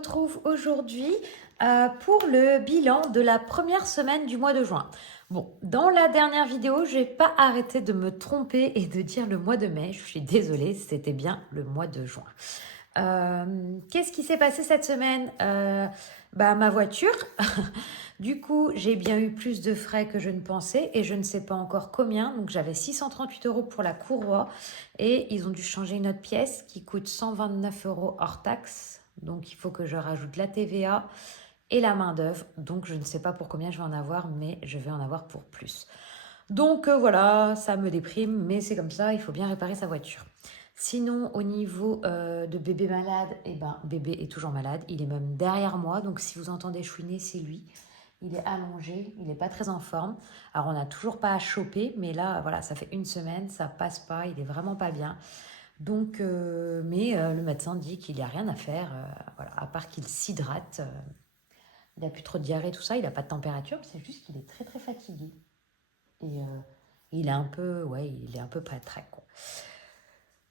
retrouve aujourd'hui pour le bilan de la première semaine du mois de juin. Bon, dans la dernière vidéo, je n'ai pas arrêté de me tromper et de dire le mois de mai. Je suis désolée, c'était bien le mois de juin. Qu'est-ce qui s'est passé cette semaine? Ma voiture. Du coup, j'ai bien eu plus de frais que je ne pensais et je ne sais pas encore combien. Donc, j'avais 638 € pour la courroie et ils ont dû changer une autre pièce qui coûte 129 € hors taxe. Donc, il faut que je rajoute la TVA et la main-d'œuvre. Donc, je ne sais pas pour combien je vais en avoir, mais je vais en avoir pour plus. Donc, voilà, ça me déprime, mais c'est comme ça, il faut bien réparer sa voiture. Sinon, au niveau de bébé malade, bébé est toujours malade. Il est même derrière moi. Donc, si vous entendez chouiner, c'est lui. Il est allongé, il n'est pas très en forme. Alors, on n'a toujours pas à choper, mais là, voilà, ça fait une semaine, ça passe pas, il est vraiment pas bien. Donc, le médecin dit qu'il n'y a rien à faire, voilà, à part qu'il s'hydrate. Il n'a plus trop de diarrhée, tout ça, il n'a pas de température, c'est juste qu'il est très très fatigué. Et il est un peu, il est un peu pas très quoi.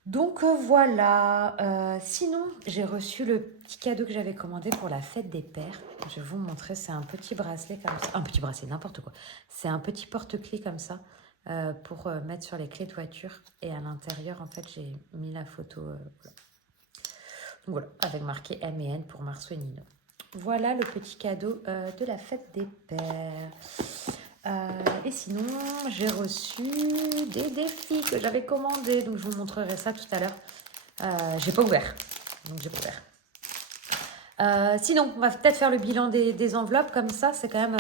Donc voilà, sinon j'ai reçu le petit cadeau que j'avais commandé pour la fête des pères. Je vais vous montrer, c'est un petit bracelet comme ça. Un petit bracelet, n'importe quoi. C'est un petit porte-clés comme ça pour mettre sur les clés de voiture. Et à l'intérieur, en fait, j'ai mis la photo. Voilà. Donc voilà, avec marqué M et N pour Marceau et Nino. Voilà le petit cadeau de la fête des pères. Et sinon, j'ai reçu des défis que j'avais commandés. Donc, je vous montrerai ça tout à l'heure. J'ai pas ouvert. Donc, j'ai pas ouvert. Sinon, on va peut-être faire le bilan des enveloppes. Comme ça, c'est quand même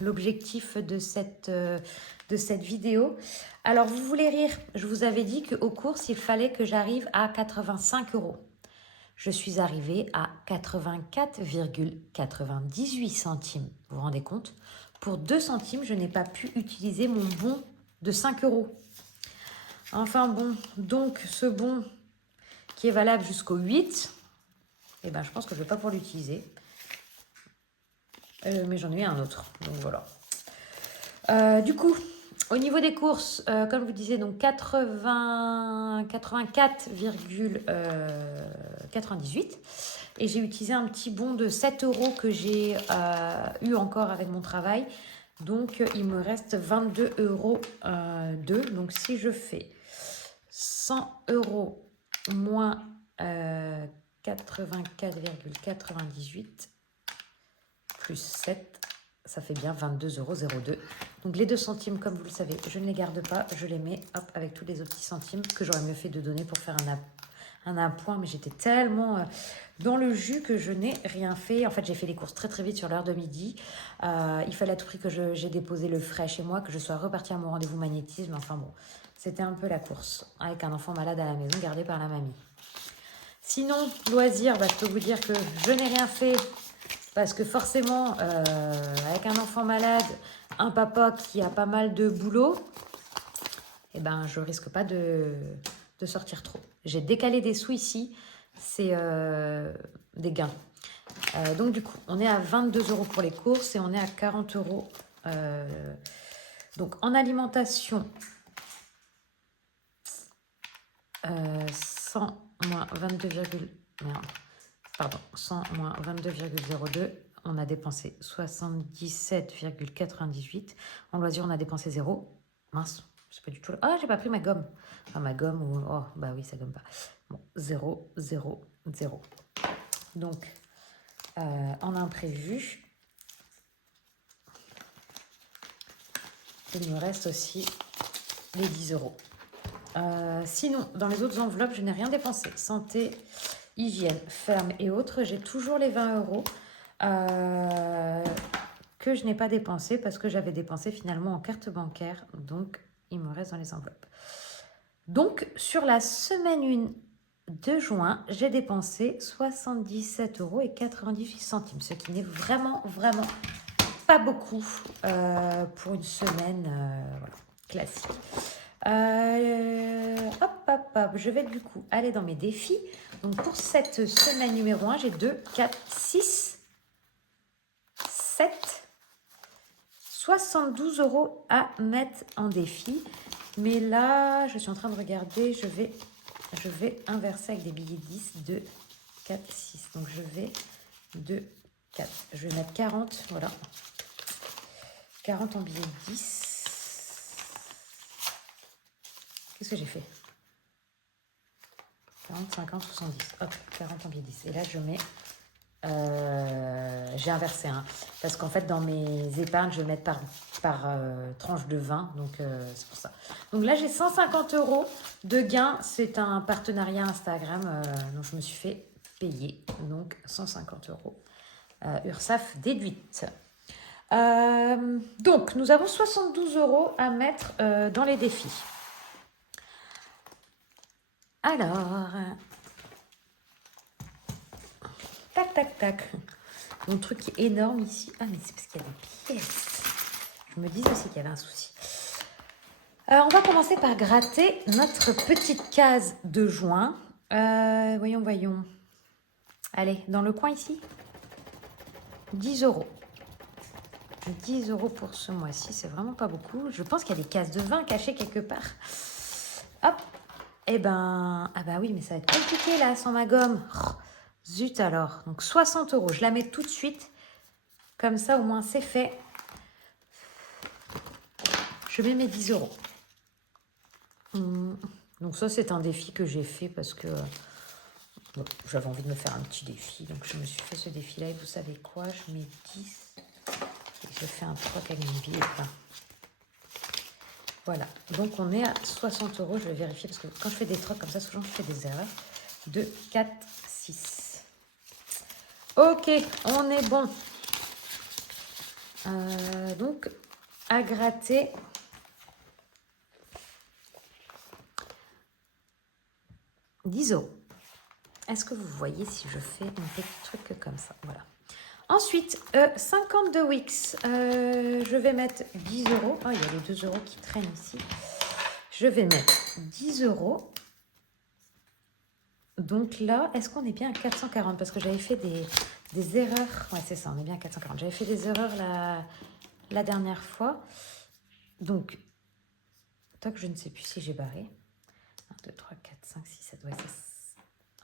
l'objectif de cette vidéo. Alors, vous voulez rire? Je vous avais dit qu'aux courses, il fallait que j'arrive à 85 €. Je suis arrivée à 84,98 centimes. Vous vous rendez compte? Pour 2 centimes, je n'ai pas pu utiliser mon bon de 5 €. Enfin bon, donc ce bon qui est valable jusqu'au 8, je pense que je ne vais pas pouvoir l'utiliser. Mais j'en ai eu un autre, donc voilà. Du coup, au niveau des courses, comme je vous disais, donc 84,98. Et j'ai utilisé un petit bon de 7 € que j'ai eu encore avec mon travail. Donc, il me reste 22 € d'eux. Donc, si je fais 100 € moins 84,98 plus 7, ça fait bien 22,02 €. Donc, les 2 centimes, comme vous le savez, je ne les garde pas. Je les mets avec tous les autres petits centimes que j'aurais mieux fait de donner pour faire un appoint. Mais j'étais tellement dans le jus que je n'ai rien fait. En fait, j'ai fait les courses très très vite sur l'heure de midi. Il fallait à tout prix que j'ai déposé le frais chez moi, que je sois repartie à mon rendez-vous magnétisme. Enfin bon, c'était un peu la course avec un enfant malade à la maison gardé par la mamie. Sinon, loisirs, je peux vous dire que je n'ai rien fait parce que forcément, avec un enfant malade, un papa qui a pas mal de boulot, je risque pas de sortir trop. J'ai décalé des sous ici, c'est des gains. Donc du coup, on est à 22 € pour les courses et on est à 40 €. Donc en alimentation, 100 moins 22,02. On a dépensé 77,98. En loisir, on a dépensé 0. Mince, c'est pas du tout... Ah, j'ai pas pris ma gomme. Enfin, ma gomme ou... Oh, bah oui, ça gomme pas. Bon, 0, 0, 0. Donc, en imprévu, il me reste aussi les 10 €. Sinon, dans les autres enveloppes, je n'ai rien dépensé. Santé, hygiène, ferme et autres, j'ai toujours les 20 € que je n'ai pas dépensé parce que j'avais dépensé finalement en carte bancaire. Donc, il me reste dans les enveloppes. Donc, sur la semaine 1 de juin, j'ai dépensé 77,98 €, ce qui n'est vraiment, vraiment pas beaucoup pour une semaine classique. Je vais du coup aller dans mes défis. Donc pour cette semaine numéro 1, j'ai 2, 4, 6, 7, 72 € à mettre en défi. Mais là, je suis en train de regarder, je vais inverser avec des billets 10, 2, 4, 6. Donc je vais 2, 4. Je vais mettre 40, voilà. 40 en billet de 10. Qu'est-ce que j'ai fait? 40, 50, 70. Hop, 40 en billet de 10. Et là, je mets... j'ai inversé, hein, parce qu'en fait, dans mes épargnes, je vais mettre par tranche de 20. Donc, c'est pour ça. Donc là, j'ai 150 € de gain. C'est un partenariat Instagram. Donc, je me suis fait payer. Donc, 150 €. URSSAF déduite. Donc, nous avons 72 € à mettre dans les défis. Alors, tac, tac, tac. Mon truc est énorme ici. Ah, mais c'est parce qu'il y a des pièces. Je me disais aussi qu'il y avait un souci. On va commencer par gratter notre petite case de juin. Voyons, voyons. Allez, dans le coin ici. 10 €. 10 € pour ce mois-ci, c'est vraiment pas beaucoup. Je pense qu'il y a des cases de 20 cachées quelque part. Hop. Eh ben, ah bah oui, mais ça va être compliqué là, sans ma gomme. Oh, zut alors. Donc 60 €. Je la mets tout de suite. Comme ça, au moins, c'est fait. Je mets mes 10 €. Donc ça, c'est un défi que j'ai fait parce que bon, j'avais envie de me faire un petit défi. Donc je me suis fait ce défi-là. Et vous savez quoi? Je mets 10. Et je fais un troc avec mon billet de 20. Voilà. Donc on est à 60 €. Je vais vérifier parce que quand je fais des trocs comme ça, souvent je fais des erreurs. 2, 4, 6. Ok, on est bon. Donc, à gratter. « 10 €. Est-ce que vous voyez si je fais un petit truc comme ça? Voilà. Ensuite, 52 Wix. Je vais mettre 10 €. Oh, il y a les 2 € qui traînent ici. Je vais mettre 10 €. Donc là, est-ce qu'on est bien à 440? Parce que j'avais fait des erreurs. Ouais, c'est ça, on est bien à 440. J'avais fait des erreurs la dernière fois. Donc, toc, je ne sais plus si j'ai barré. 1, 2, 3, 4, 5, 6, ça doit être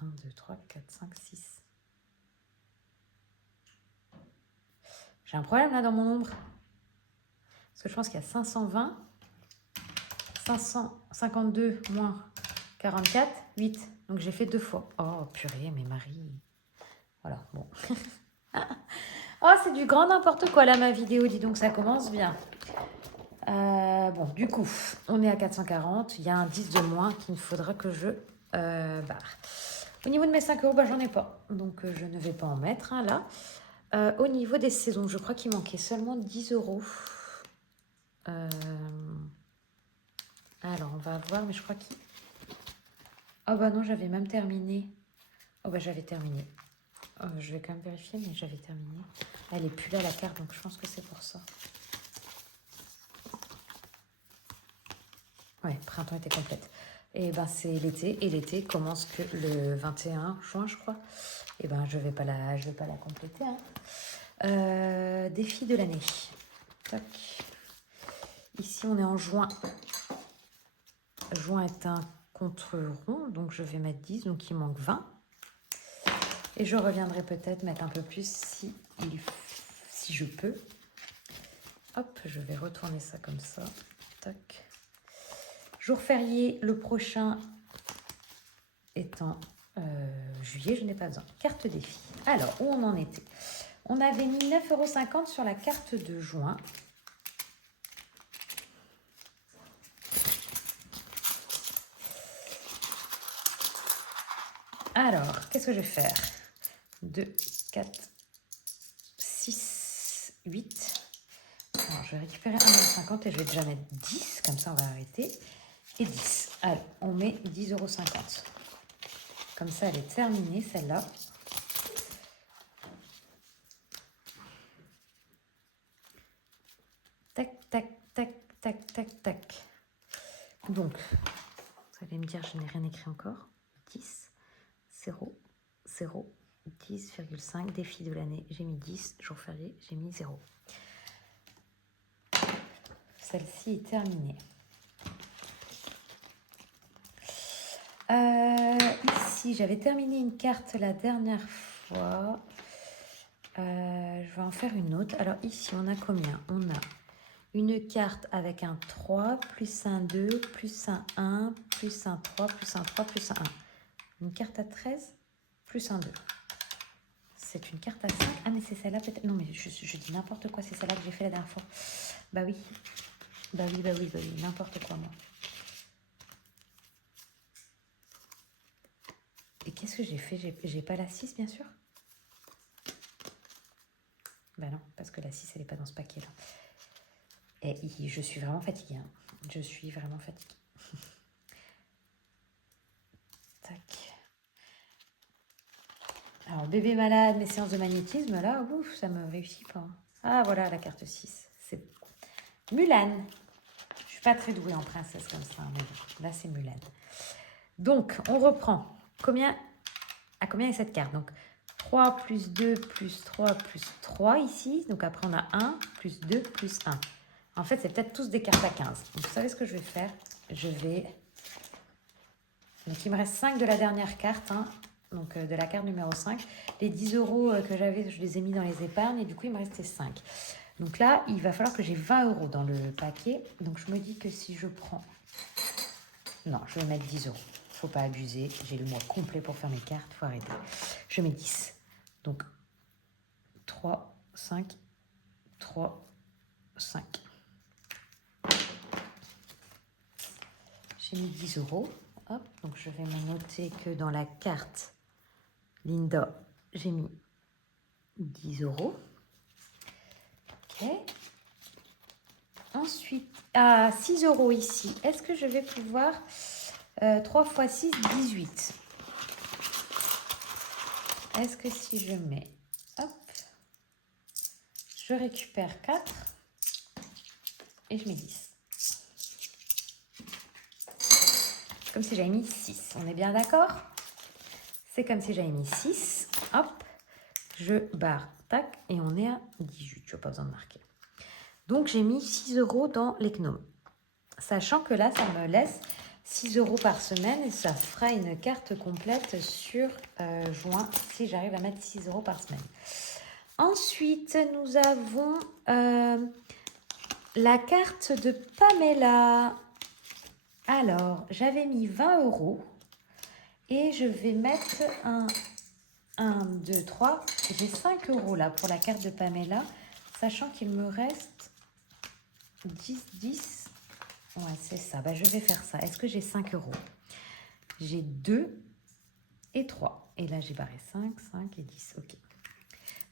1, 2, 3, 4, 5, 6. J'ai un problème là dans mon nombre. Parce que je pense qu'il y a 520, 552 moins 44, 8. Donc j'ai fait 2 fois. Oh purée, mais Marie. Voilà, bon. Oh, c'est du grand n'importe quoi là ma vidéo, dis donc, ça commence bien. Bon, du coup, on est à 440. Il y a un 10 de moins qu'il faudra que je barre. Au niveau de mes 5 €, bah, j'en ai pas. Donc, je ne vais pas en mettre hein, là. Au niveau des saisons, je crois qu'il manquait seulement 10 €. Alors, on va voir, mais je crois qu'il... Oh bah non, j'avais même terminé. Oh bah j'avais terminé. Je vais quand même vérifier, mais j'avais terminé. Elle est plus là la carte, donc je pense que c'est pour ça. Ouais, printemps était complète. Et ben c'est l'été, et l'été commence que le 21 juin, je crois. Et ben je vais pas la compléter. Hein. Défi de l'année. Tac. Ici on est en juin. Juin est un contre rond, donc je vais mettre 10, donc il manque 20. Et je reviendrai peut-être mettre un peu plus si je peux. Hop, je vais retourner ça comme ça. Tac. Jour férié, le prochain étant juillet, je n'ai pas besoin. Carte défi. Alors, où on en était? On avait mis 9,50 € sur la carte de juin. Alors, qu'est-ce que je vais faire? 2, 4, 6, 8. Alors, je vais récupérer 1,50 € et je vais déjà mettre 10. Comme ça, on va arrêter. Et 10. Allez, on met 10,50 €. Comme ça, elle est terminée, celle-là. Tac, tac, tac, tac, tac, tac. Donc, vous allez me dire, je n'ai rien écrit encore. 10, 0, 0, 10,5. Défi de l'année, j'ai mis 10. Jour férié, j'ai mis 0. Celle-ci est terminée. Ici, j'avais terminé une carte la dernière fois. Je vais en faire une autre. Alors ici, on a combien? On a une carte avec un 3, plus un 2, plus un 1, plus un 3, plus un 3, plus un 1. Une carte à 13, plus un 2. C'est une carte à 5. Ah, mais c'est celle-là peut-être. Non, mais je dis n'importe quoi. C'est celle-là que j'ai fait la dernière fois. Bah oui. Bah oui, bah oui, bah oui. N'importe quoi, moi. Et qu'est-ce que j'ai fait? J'ai pas la 6, bien sûr. Bah non, parce que la 6, elle n'est pas dans ce paquet-là. Et je suis vraiment fatiguée. Hein. Je suis vraiment fatiguée. Tac. Alors, bébé malade, mes séances de magnétisme, là, ouf, ça me réussit pas. Ah, voilà, la carte 6. C'est Mulan. Je suis pas très douée en princesse comme ça, mais bon, là, c'est Mulan. Donc, on reprend. À combien est cette carte? Donc, 3 plus 2 plus 3 plus 3 ici. Donc, après, on a 1 plus 2 plus 1. En fait, c'est peut-être tous des cartes à 15. Donc, vous savez ce que je vais faire? Je vais... Donc, il me reste 5 de la dernière carte, hein. Donc de la carte numéro 5. Les 10 euros que j'avais, je les ai mis dans les épargnes et du coup, il me restait 5. Donc là, il va falloir que j'ai 20 euros dans le paquet. Donc je me dis que si je prends... Non, je vais mettre 10 euros. Il ne faut pas abuser. J'ai le mois complet pour faire mes cartes. Il faut arrêter. Je mets 10. Donc 3, 5, 3, 5. J'ai mis 10 euros. Hop, donc je vais me noter que dans la carte Linda, j'ai mis 10 euros. Ok. Ensuite, à 6 euros ici, est-ce que je vais pouvoir 3 x 6, 18. Est-ce que si je mets, hop, je récupère 4 et je mets 10. Comme si j'avais mis 6. On est bien d'accord? C'est comme si j'avais mis 6. Hop, je barre, tac, et on est à 18. Je n'ai pas besoin de marquer. Donc, j'ai mis 6 euros dans les gnomes. Sachant que là, ça me laisse 6 euros par semaine et ça fera une carte complète sur juin si j'arrive à mettre 6 euros par semaine. Ensuite, nous avons la carte de Pamela. Alors, j'avais mis 20 euros et je vais mettre 1, 2, 3. J'ai 5 euros là pour la carte de Pamela, sachant qu'il me reste 10, 10. Ouais, c'est ça. Bah, je vais faire ça. Est-ce que j'ai 5 euros? J'ai 2 et 3. Et là, j'ai barré 5, 5 et 10. Ok.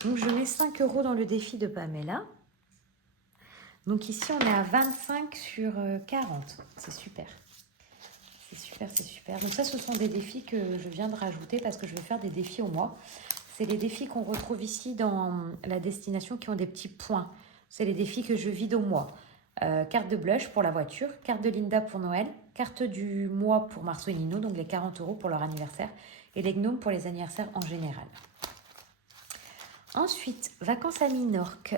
Donc, je mets 5 euros dans le défi de Pamela. Donc, ici, on est à 25 sur 40. C'est super. C'est super, c'est super. Donc, ça, ce sont des défis que je viens de rajouter parce que je vais faire des défis au mois. C'est les défis qu'on retrouve ici dans la destination qui ont des petits points. C'est les défis que je vide au mois. Carte de blush pour la voiture, carte de Linda pour Noël, carte du mois pour Marceau et Nino, donc les 40 euros pour leur anniversaire, et les gnomes pour les anniversaires en général. Ensuite, vacances à Minorque.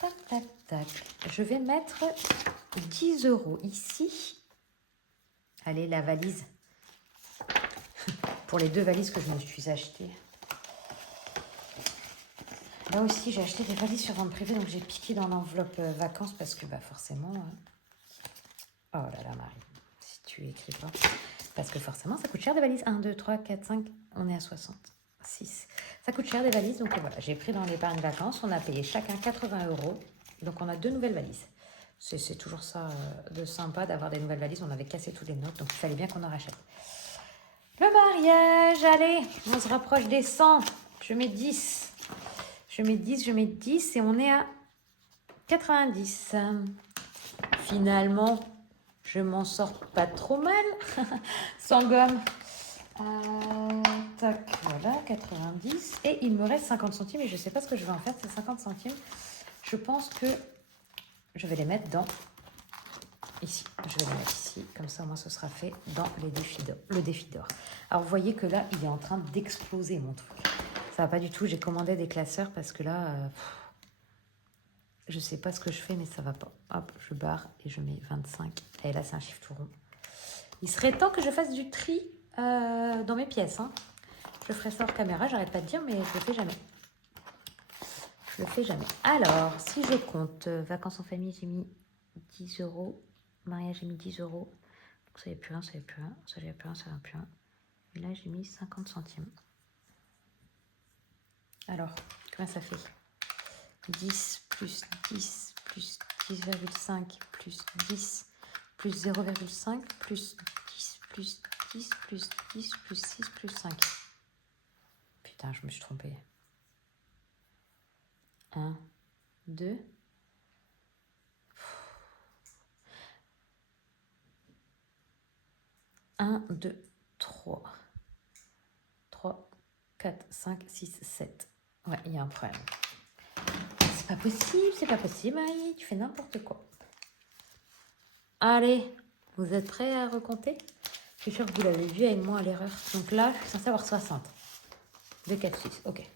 Tac, tac, tac. Je vais mettre 10 euros ici. Allez, la valise. Pour les 2 valises que je me suis achetées. Là aussi, j'ai acheté des valises sur vente privée, donc j'ai piqué dans l'enveloppe vacances parce que bah, forcément... Oh là là, Marie, si tu écris pas. Parce que forcément, ça coûte cher des valises. 1, 2, 3, 4, 5, on est à 60. 6. Ça coûte cher des valises, donc voilà, j'ai pris dans l'épargne vacances. On a payé chacun 80 euros. Donc on a 2 nouvelles valises. C'est toujours ça de sympa d'avoir des nouvelles valises. On avait cassé tous les nôtres, donc il fallait bien qu'on en rachète. Le mariage, allez, on se rapproche des 100. Je mets 10. Je mets 10, je mets 10 et on est à 90. Finalement, je m'en sors pas trop mal. Sans gomme. Tac, voilà, 90. Et il me reste 50 centimes et je ne sais pas ce que je vais en faire, ces 50 centimes. Je pense que je vais les mettre dans... Ici, je vais les mettre ici. Comme ça, moi, ce sera fait dans les défis d'or, le défi d'or. Alors, vous voyez que là, il est en train d'exploser, mon truc. Ça va pas du tout. J'ai commandé des classeurs parce que là, je sais pas ce que je fais, mais ça va pas. Hop, je barre et je mets 25. Et là, c'est un chiffre tout rond. Il serait temps que je fasse du tri dans mes pièces. Hein. Je ferai ça hors caméra, j'arrête pas de dire, mais je le fais jamais. Je le fais jamais. Alors, si je compte vacances en famille, j'ai mis 10 euros. Mariage, j'ai mis 10 euros. Donc ça n'y a plus rien, ça n'y a plus rien. Ça n'y a plus rien, ça n'y a plus rien. Et là, j'ai mis 50 centimes. Alors, combien ça fait? 10 plus 10 plus 10,5 plus 10 plus 0,5 plus 10 plus 10 plus 10 plus 6 plus 5. Putain, je me suis trompée. 1, 2. 1, 2, 3. 3, 4, 5, 6, 7. Ouais, il y a un problème. C'est pas possible, Marie. Tu fais n'importe quoi. Allez, vous êtes prêts à recompter? Je suis sûre que vous l'avez vu avec moi à l'erreur. Donc là, je suis censée avoir 60. 2, 4, 6. Ok.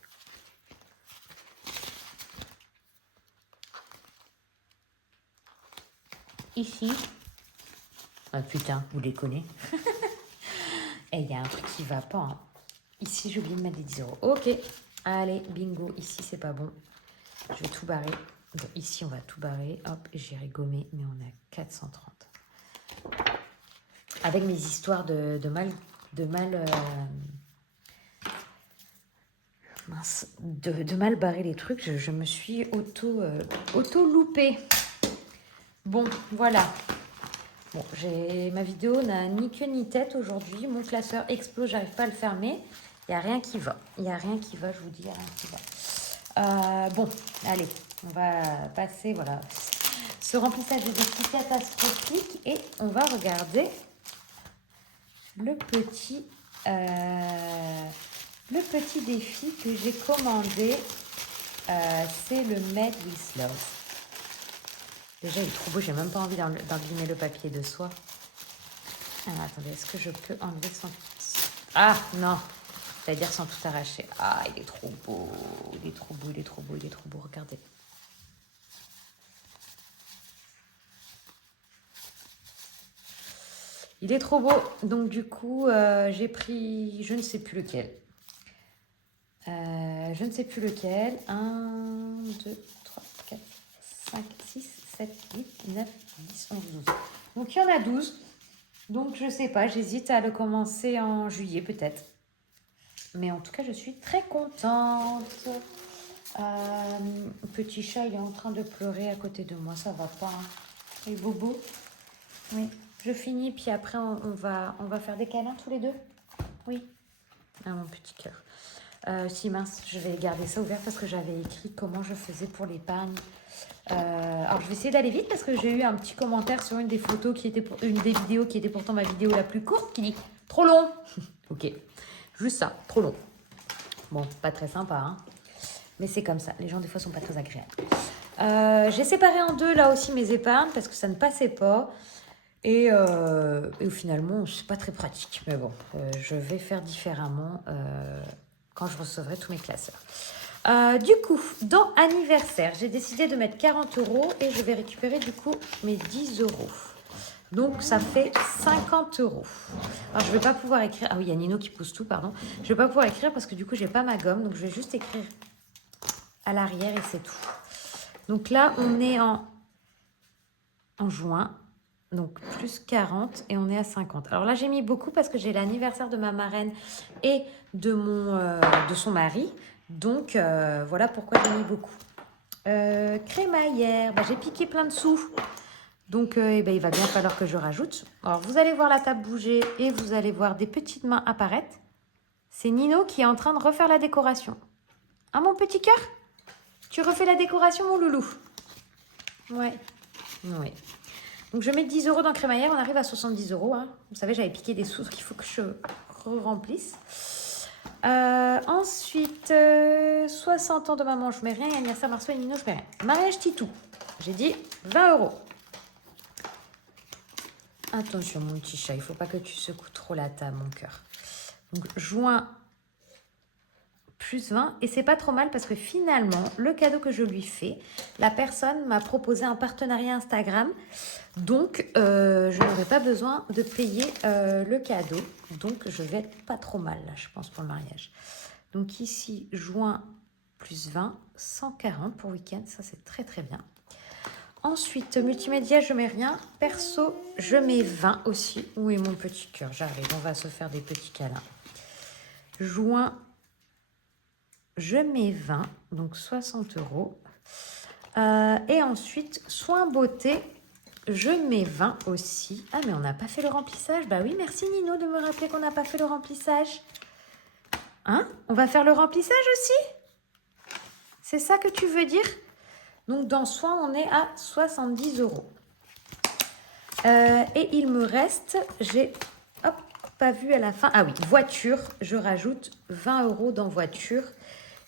Ici. Ah putain, vous les connaissez. Et il y a un truc qui va pas. Hein. Ici, j'ai oublié de mettre des 10 euros. Ok. Allez, bingo. Ici, c'est pas bon. Je vais tout barrer. Donc, ici, on va tout barrer. Hop, j'irai gommer. Mais on est à 430. Avec mes histoires de mal barrer les trucs, je me suis auto-loupée. Bon, voilà. Bon, ma vidéo n'a ni queue ni tête aujourd'hui. Mon classeur explose, j'arrive pas à le fermer. Il n'y a rien qui va. Il n'y a rien qui va, je vous dis, il n'y a rien qui va. Bon, allez, on va passer, voilà, ce remplissage de défis catastrophique et on va regarder le petit défi que j'ai commandé. C'est le Made with Love. Déjà, il est trop beau, j'ai même pas envie d'abîmer le papier de soie. Alors, attendez, est-ce que je peux enlever sans... Ah, non, c'est-à-dire sans tout arracher. Ah, il est trop beau, il est trop beau, il est trop beau, il est trop beau, regardez. Il est trop beau, donc du coup, j'ai pris, je ne sais plus lequel. 1, 2, 3, 4, 5, 6, 7, 8, 9, 10, 11, 12. Donc, il y en a 12. Donc, je sais pas, j'hésite à le commencer en juillet peut-être. Mais en tout cas, je suis très contente. Petit chat, il est en train de pleurer à côté de moi, ça va pas. Hein. Et Bobo? Oui, je finis, puis après, on va faire des câlins tous les deux. Oui. Ah, mon petit cœur. Si mince, je vais garder ça ouvert parce que j'avais écrit comment je faisais pour l'épargne. Alors je vais essayer d'aller vite parce que j'ai eu un petit commentaire sur une des photos qui était une des vidéos qui était pourtant ma vidéo la plus courte qui dit trop long. Ok, juste ça, trop long. Bon, pas très sympa, hein. Mais c'est comme ça, les gens des fois sont pas très agréables. J'ai séparé en deux là aussi mes épargnes parce que ça ne passait pas. Et finalement, c'est pas très pratique. Mais bon, je vais faire différemment quand je recevrai tous mes classeurs. Du coup, dans anniversaire, j'ai décidé de mettre 40 euros et je vais récupérer du coup mes 10 euros. Donc, ça fait 50 euros. Alors, je ne vais pas pouvoir écrire... Ah oui, il y a Nino qui pousse tout, pardon. Je ne vais pas pouvoir écrire parce que du coup, j'ai pas ma gomme. Donc, je vais juste écrire à l'arrière et c'est tout. Donc là, on est en juin. Donc, plus 40 et on est à 50. Alors là, j'ai mis beaucoup parce que j'ai l'anniversaire de ma marraine et de son mari. Donc, voilà pourquoi j'ai mis beaucoup. Crémaillère, j'ai piqué plein de sous. Donc, il va bien falloir que je rajoute. Alors, vous allez voir la table bouger et vous allez voir des petites mains apparaître. C'est Nino qui est en train de refaire la décoration. Ah, mon petit cœur? Tu refais la décoration, mon loulou? Ouais. Ouais. Donc, je mets 10 euros dans crémaillère. On arrive à 70 euros. Hein. Vous savez, j'avais piqué des sous, donc il faut que je remplisse. Ensuite, 60 ans de maman, je mets rien. Anniversaire Marceau et Nino, je mets rien. Mariage Titou, j'ai dit 20 euros. Attention, mon petit chat, il ne faut pas que tu secoues trop la table, mon cœur. Donc, juin, plus 20. Et c'est pas trop mal parce que finalement, le cadeau que je lui fais, la personne m'a proposé un partenariat Instagram. Donc, je n'aurai pas besoin de payer le cadeau. Donc, je vais être pas trop mal, là, je pense, pour le mariage. Donc, ici, juin, plus 20, 140 pour week-end. Ça, c'est très, très bien. Ensuite, multimédia, je mets rien. Perso, je mets 20 aussi. Où est mon petit cœur? J'arrive, on va se faire des petits câlins. Joint, je mets 20, donc 60 euros. Et ensuite, soins beauté, je mets 20 aussi. Ah, mais on n'a pas fait le remplissage. Bah oui, merci Nino de me rappeler qu'on n'a pas fait le remplissage. Hein? On va faire le remplissage aussi? C'est ça que tu veux dire? Donc, dans soins, on est à 70 euros. Et il me reste, j'ai pas vu à la fin. Ah oui, voiture, je rajoute 20 euros dans voiture.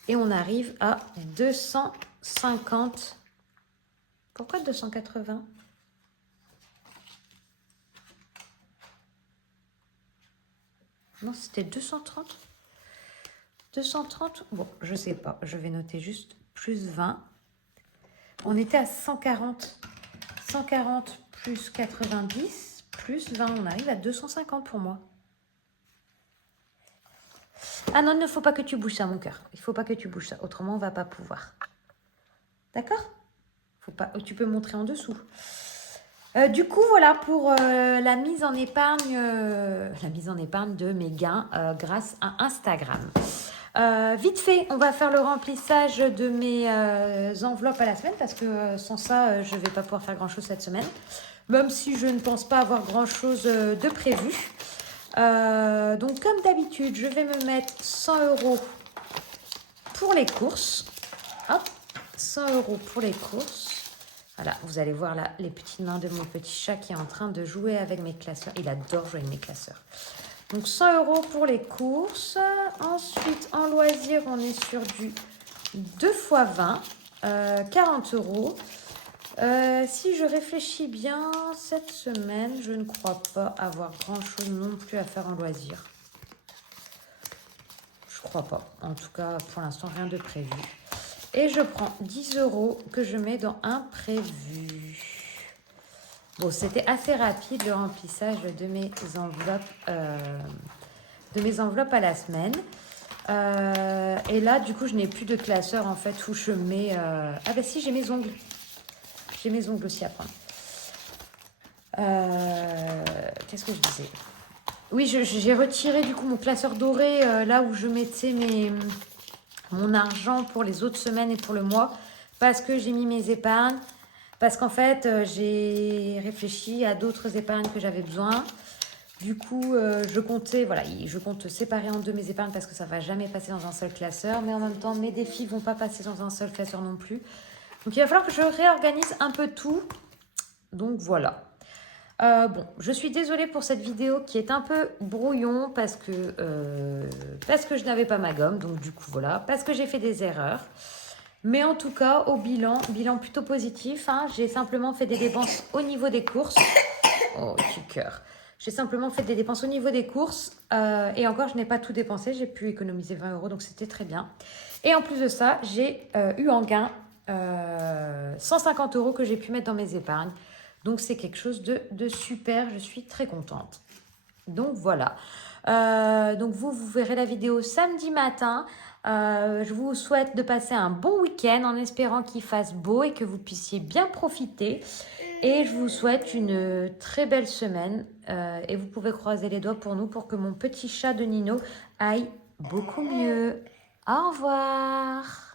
Et on arrive à 250. Pourquoi 280? Non, c'était 230. 230, bon, je sais pas. Je vais noter juste plus 20. On était à 140. 140 plus 90 plus 20. On arrive à 250 pour moi. Ah non, il ne faut pas que tu bouges ça, mon cœur. Il ne faut pas que tu bouges ça. Autrement, on ne va pas pouvoir. D'accord? Faut pas. Tu peux montrer en dessous. Du coup, voilà pour la mise en épargne de mes gains grâce à Instagram. Vite fait, on va faire le remplissage de mes enveloppes à la semaine parce que sans ça, je ne vais pas pouvoir faire grand-chose cette semaine. Même si je ne pense pas avoir grand-chose de prévu. Donc, comme d'habitude, je vais me mettre 100 euros pour les courses. Hop, 100 euros pour les courses. Voilà, vous allez voir là les petites mains de mon petit chat qui est en train de jouer avec mes classeurs. Il adore jouer avec mes classeurs. Donc 100 euros pour les courses. Ensuite, en loisir, on est sur du 2 x 20, 40 euros. Si je réfléchis bien, cette semaine, je ne crois pas avoir grand-chose non plus à faire en loisir. Je crois pas. En tout cas, pour l'instant, rien de prévu. Et je prends 10 euros que je mets dans imprévu. Bon, c'était assez rapide le remplissage de mes enveloppes à la semaine. Et là, du coup, je n'ai plus de classeur en fait où je mets... Ah bah si, j'ai mes ongles. J'ai mes ongles aussi à prendre. Qu'est-ce que je disais? Oui, j'ai retiré du coup mon classeur doré là où je mettais mon argent pour les autres semaines et pour le mois parce que j'ai mis mes épargnes, parce qu'en fait j'ai réfléchi à d'autres épargnes que j'avais besoin. Du coup, je compte séparer en deux mes épargnes parce que ça ne va jamais passer dans un seul classeur, mais en même temps mes défis ne vont pas passer dans un seul classeur non plus. Donc il va falloir que je réorganise un peu tout. Donc voilà. Bon, je suis désolée pour cette vidéo qui est un peu brouillon parce que je n'avais pas ma gomme. Donc du coup, voilà. Parce que j'ai fait des erreurs. Mais en tout cas, au bilan plutôt positif. Hein, j'ai simplement fait des dépenses au niveau des courses. Oh, petit cœur. J'ai simplement fait des dépenses au niveau des courses. Et encore, je n'ai pas tout dépensé. J'ai pu économiser 20 euros, donc c'était très bien. Et en plus de ça, j'ai eu en gain 150 euros que j'ai pu mettre dans mes épargnes. Donc, c'est quelque chose de super. Je suis très contente. Donc, voilà. Donc, vous verrez la vidéo samedi matin. Je vous souhaite de passer un bon week-end en espérant qu'il fasse beau et que vous puissiez bien profiter. Et je vous souhaite une très belle semaine. Et vous pouvez croiser les doigts pour nous pour que mon petit chat de Nino aille beaucoup mieux. Au revoir.